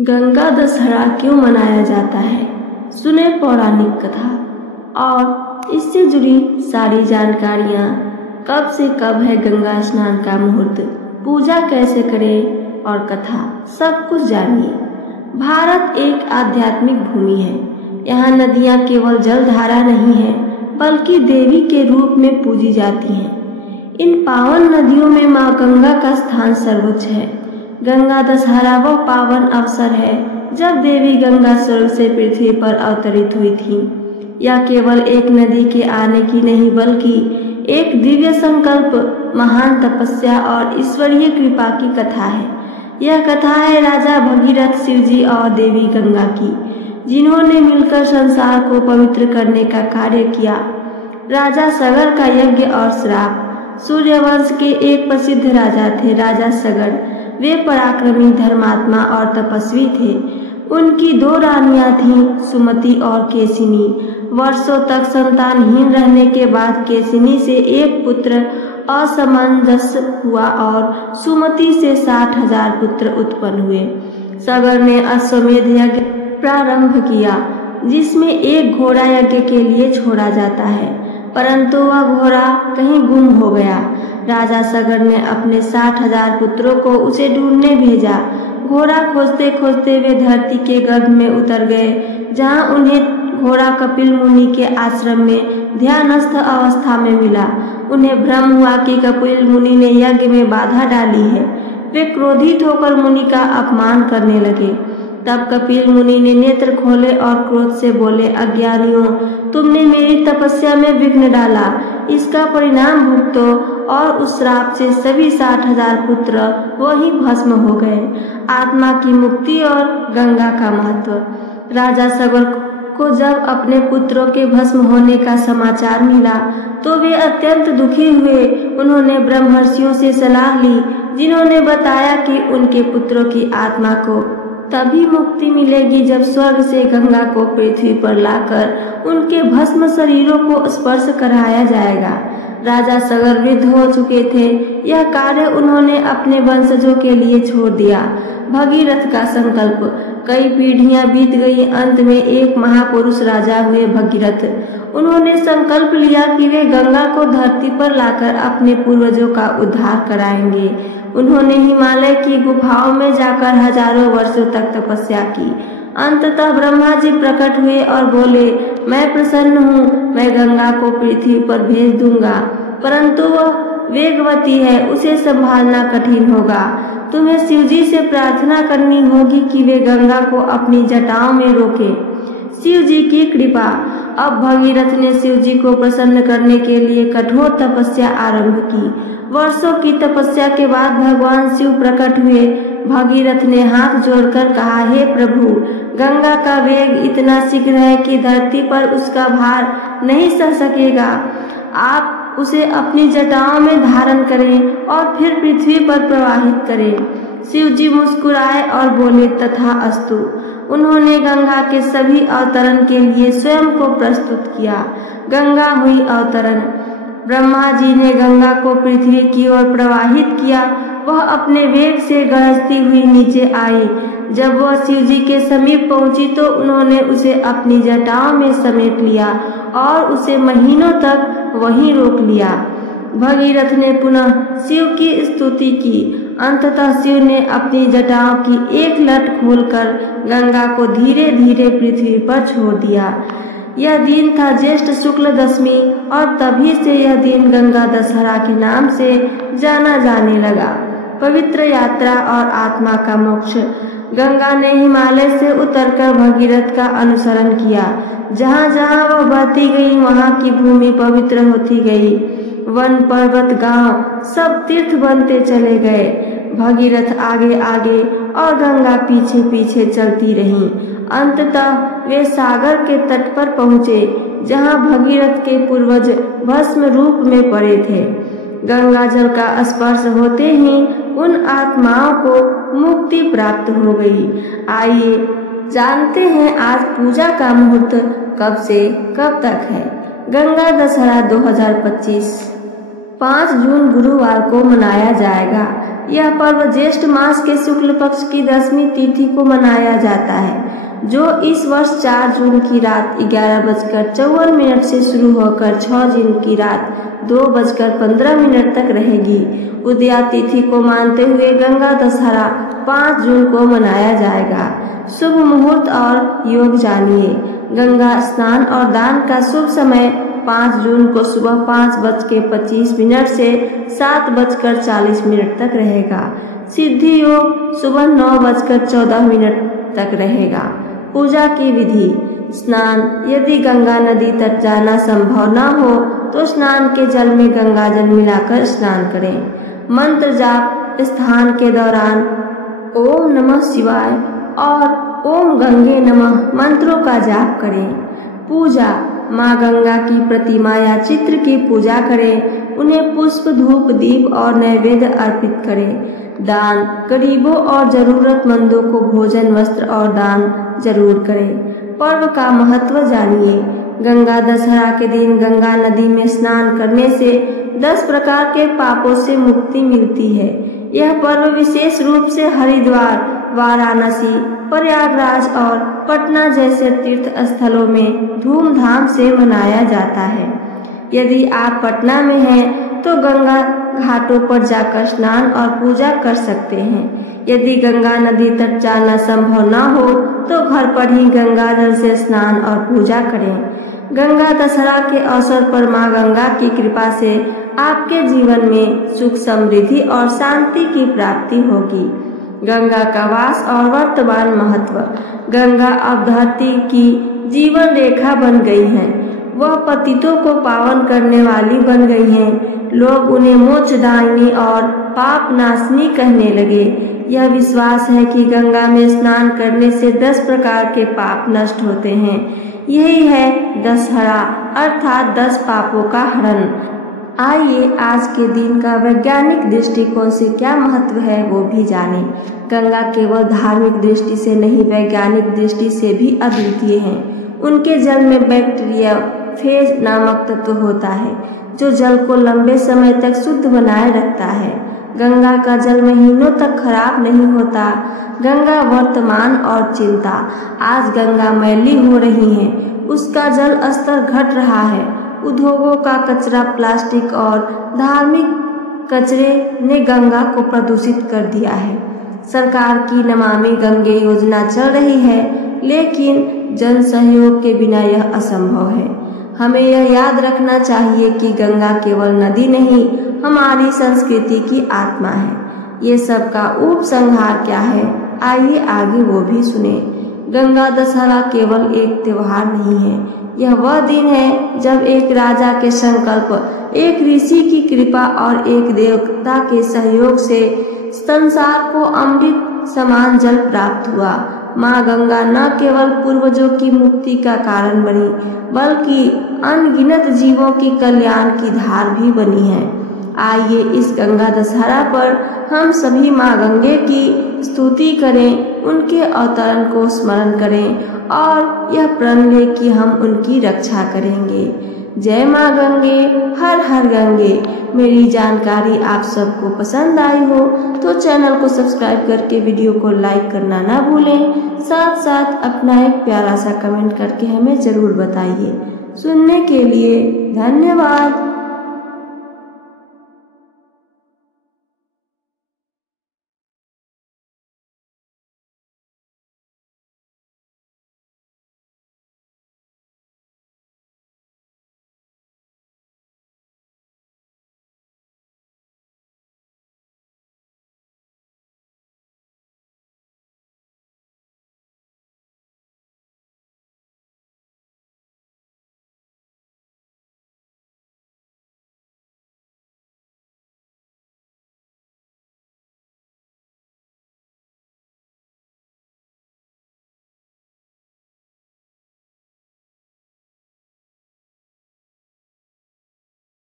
गंगा दशहरा क्यों मनाया जाता है? सुने पौराणिक कथा और इससे जुड़ी सारी जानकारियाँ। कब से कब है गंगा स्नान का मुहूर्त, पूजा कैसे करें और कथा, सब कुछ जानिए। भारत एक आध्यात्मिक भूमि है। यहाँ नदियाँ केवल जलधारा नहीं है बल्कि देवी के रूप में पूजी जाती हैं। इन पावन नदियों में माँ गंगा का स्थान सर्वोच्च है। गंगा दशहरा वह पावन अवसर है जब देवी गंगा स्वर्ग से पृथ्वी पर अवतरित हुई थी। यह केवल एक नदी के आने की नहीं बल्कि एक दिव्य संकल्प, महान तपस्या और ईश्वरीय कृपा की कथा है। यह कथा है राजा भगीरथ, शिवजी और देवी गंगा की, जिन्होंने मिलकर संसार को पवित्र करने का कार्य किया। राजा सगर का यज्ञ और श्राप। सूर्यवंश के एक प्रसिद्ध राजा थे राजा सगर। वे पराक्रमी, धर्मात्मा और तपस्वी थे। उनकी दो रानियां थीं, सुमति और केसिनी। वर्षों तक संतानहीन रहने के बाद केसिनी से एक पुत्र असमंजस हुआ और सुमति से 60,000 पुत्र उत्पन्न हुए। सगर ने अश्वमेध यज्ञ प्रारंभ किया, जिसमें एक घोड़ा यज्ञ के लिए छोड़ा जाता है, परंतु वह घोड़ा कहीं गुम हो गया। राजा सगर ने अपने 60,000 पुत्रों को उसे ढूंढने भेजा। घोड़ा खोजते खोजते वे धरती के गर्भ में उतर गए, जहां उन्हें घोड़ा कपिल मुनि के आश्रम में ध्यानस्थ अवस्था में मिला। उन्हें भ्रम हुआ कि कपिल मुनि ने यज्ञ में बाधा डाली है। वे क्रोधित होकर मुनि का अपमान करने लगे। तब कपिल मुनि ने नेत्र खोले और क्रोध से बोले, अज्ञानियों, तुमने मेरी तपस्या में विघ्न डाला, इसका परिणाम भुगतो। और उस श्राप से सभी 60,000 पुत्र वही भस्म हो गए। आत्मा की मुक्ति और गंगा का महत्व। राजा सगर को जब अपने पुत्रों के भस्म होने का समाचार मिला तो वे अत्यंत दुखी हुए। उन्होंने ब्रह्मर्षियों से सलाह ली, जिन्होंने बताया कि उनके पुत्रों की आत्मा को तभी मुक्ति मिलेगी जब स्वर्ग से गंगा को पृथ्वी पर लाकर उनके भस्म शरीरों को स्पर्श कराया जाएगा। राजा सगर वृद्ध हो चुके थे। यह कार्य उन्होंने अपने वंशजों के लिए छोड़ दिया। भगीरथ का संकल्प। कई पीढ़ियां बीत गई। अंत में एक महापुरुष राजा हुए भगीरथ। उन्होंने संकल्प लिया कि वे गंगा को धरती पर लाकर अपने पूर्वजों का उद्धार कराएंगे। उन्होंने हिमालय की गुफाओं में जाकर हजारों वर्षों तक तपस्या की। अंततः ब्रह्मा जी प्रकट हुए और बोले, मैं प्रसन्न हूँ, मैं गंगा को पृथ्वी पर भेज दूंगा, परंतु वह वेगवती है, उसे संभालना कठिन होगा। तुम्हें शिवजी से प्रार्थना करनी होगी कि वे गंगा को अपनी जटाओं में रोके। शिव जी की कृपा। अब भगीरथ ने शिव जी को प्रसन्न करने के लिए कठोर तपस्या आरंभ की। वर्षों की तपस्या के बाद भगवान शिव प्रकट हुए। भगीरथ ने हाथ जोड़कर कहा, हे प्रभु, गंगा का वेग इतना शीघ्र है कि धरती पर उसका भार नहीं सह सकेगा। आप उसे अपनी जटाओं में धारण करें और फिर पृथ्वी पर प्रवाहित करें। शिव जी मुस्कुराए और बोले, तथा अस्तु। उन्होंने गंगा के सभी अवतरण के लिए स्वयं को प्रस्तुत किया। गंगा हुई अवतरण। ब्रह्मा जी ने गंगा को पृथ्वी की ओर प्रवाहित किया। वह अपने वेग से गरजती हुई नीचे आई। जब वह शिव जी के समीप पहुंची तो उन्होंने उसे अपनी जटाओं में समेट लिया और उसे महीनों तक वहीं रोक लिया। भगीरथ ने पुनः शिव की स्तुति की। अंततः शिव ने अपनी जटाओं की एक लट खोलकर गंगा को धीरे धीरे पृथ्वी पर छोड़ दिया। यह दिन था ज्येष्ठ शुक्ल दशमी और तभी से यह दिन गंगा दशहरा के नाम से जाना जाने लगा। पवित्र यात्रा और आत्मा का मोक्ष। गंगा ने हिमालय से उतरकर भगीरथ का अनुसरण किया। जहाँ जहाँ वह बहती गई वहाँ की भूमि पवित्र होती गई। वन, पर्वत, गांव सब तीर्थ बनते चले गए। भगीरथ आगे आगे और गंगा पीछे पीछे चलती रहीं। अंततः वे सागर के तट पर पहुँचे, जहाँ भगीरथ के पूर्वज भस्म रूप में पड़े थे। गंगा जल का स्पर्श होते ही उन आत्माओं को मुक्ति प्राप्त हो गई। आइए जानते हैं आज पूजा का मुहूर्त कब से कब तक है। गंगा दशहरा 2025 5 जून गुरुवार को मनाया जाएगा। यह पर्व ज्येष्ठ मास के शुक्ल पक्ष की 10वीं तिथि को मनाया जाता है, जो इस वर्ष 4 जून की रात 11:54 से शुरू होकर 6 जून की रात 2:15 तक रहेगी। उदया तिथि को मानते हुए गंगा दशहरा 5 जून को मनाया जाएगा। शुभ मुहूर्त और योग जानिए। गंगा स्नान और दान का शुभ समय 5 जून को सुबह 5:25 से 7:40 तक रहेगा। सिद्धि योग सुबह 9:14 तक रहेगा। पूजा की विधि। स्नान। यदि गंगा नदी तट जाना संभव न हो तो स्नान के जल में गंगा जल मिलाकर स्नान करें। मंत्र जाप। स्नान के दौरान ओम नमः शिवाय और ओम गंगे नमः मंत्रों का जाप करें। पूजा। माँ गंगा की प्रतिमा या चित्र की पूजा करें। उन्हें पुष्प, धूप, दीप और नैवेद्य अर्पित करें। दान। गरीबों और जरूरतमंदों को भोजन, वस्त्र और दान जरूर करें। पर्व का महत्व जानिए। गंगा दशहरा के दिन गंगा नदी में स्नान करने से 10 प्रकार के पापों से मुक्ति मिलती है। यह पर्व विशेष रूप से हरिद्वार, वाराणसी, प्रयागराज और पटना जैसे तीर्थ स्थलों में धूमधाम से मनाया जाता है। यदि आप पटना में हैं तो गंगा घाटों पर जाकर स्नान और पूजा कर सकते हैं। यदि गंगा नदी तट जाना संभव न हो तो घर पर ही गंगा जल से स्नान और पूजा करें। गंगा दशहरा के अवसर पर मां गंगा की कृपा से आपके जीवन में सुख, समृद्धि और शांति की प्राप्ति होगी। गंगा का वास और वर्तमान महत्व। गंगा अब धरती की जीवन रेखा बन गई है। वह पतितों को पावन करने वाली बन गई हैं। लोग उन्हें मोक्षदायिनी और पाप नाशनी कहने लगे। यह विश्वास है कि गंगा में स्नान करने से 10 प्रकार के पाप नष्ट होते हैं। यही है दशहरा अर्थात 10 पापों का हरण। आइए आज के दिन का वैज्ञानिक दृष्टिकोण से क्या महत्व है वो भी जानें। गंगा केवल धार्मिक दृष्टि से नहीं, वैज्ञानिक दृष्टि से भी अद्वितीय है। उनके जल में बैक्टीरिया फेज नामक तत्व होता है जो जल को लंबे समय तक शुद्ध बनाए रखता है। गंगा का जल महीनों तक खराब नहीं होता। गंगा वर्तमान और चिंता। आज गंगा मैली हो रही है, उसका जल स्तर घट रहा है। उद्योगों का कचरा, प्लास्टिक और धार्मिक कचरे ने गंगा को प्रदूषित कर दिया है। सरकार की नमामि गंगे योजना चल रही है, लेकिन जन सहयोग के बिना यह असंभव है। हमें यह याद रखना चाहिए कि गंगा केवल नदी नहीं, हमारी संस्कृति की आत्मा है। ये सब का उपसंहार क्या है, आइए आगे वो भी सुने। गंगा दशहरा केवल एक त्योहार नहीं है, यह वह दिन है जब एक राजा के संकल्प, एक ऋषि की कृपा और एक देवता के सहयोग से संसार को अमृत समान जल प्राप्त हुआ। माँ गंगा न केवल पूर्वजों की मुक्ति का कारण बनी, बल्कि अनगिनत जीवों की कल्याण की धार भी बनी है। आइए इस गंगा दशहरा पर हम सभी माँ गंगे की स्तुति करें, उनके अवतरण को स्मरण करें और यह प्रण लें कि हम उनकी रक्षा करेंगे। जय माँ गंगे, हर हर गंगे। मेरी जानकारी आप सबको पसंद आई हो तो चैनल को सब्सक्राइब करके वीडियो को लाइक करना ना भूलें। साथ साथ अपना एक प्यारा सा कमेंट करके हमें जरूर बताइए। सुनने के लिए धन्यवाद।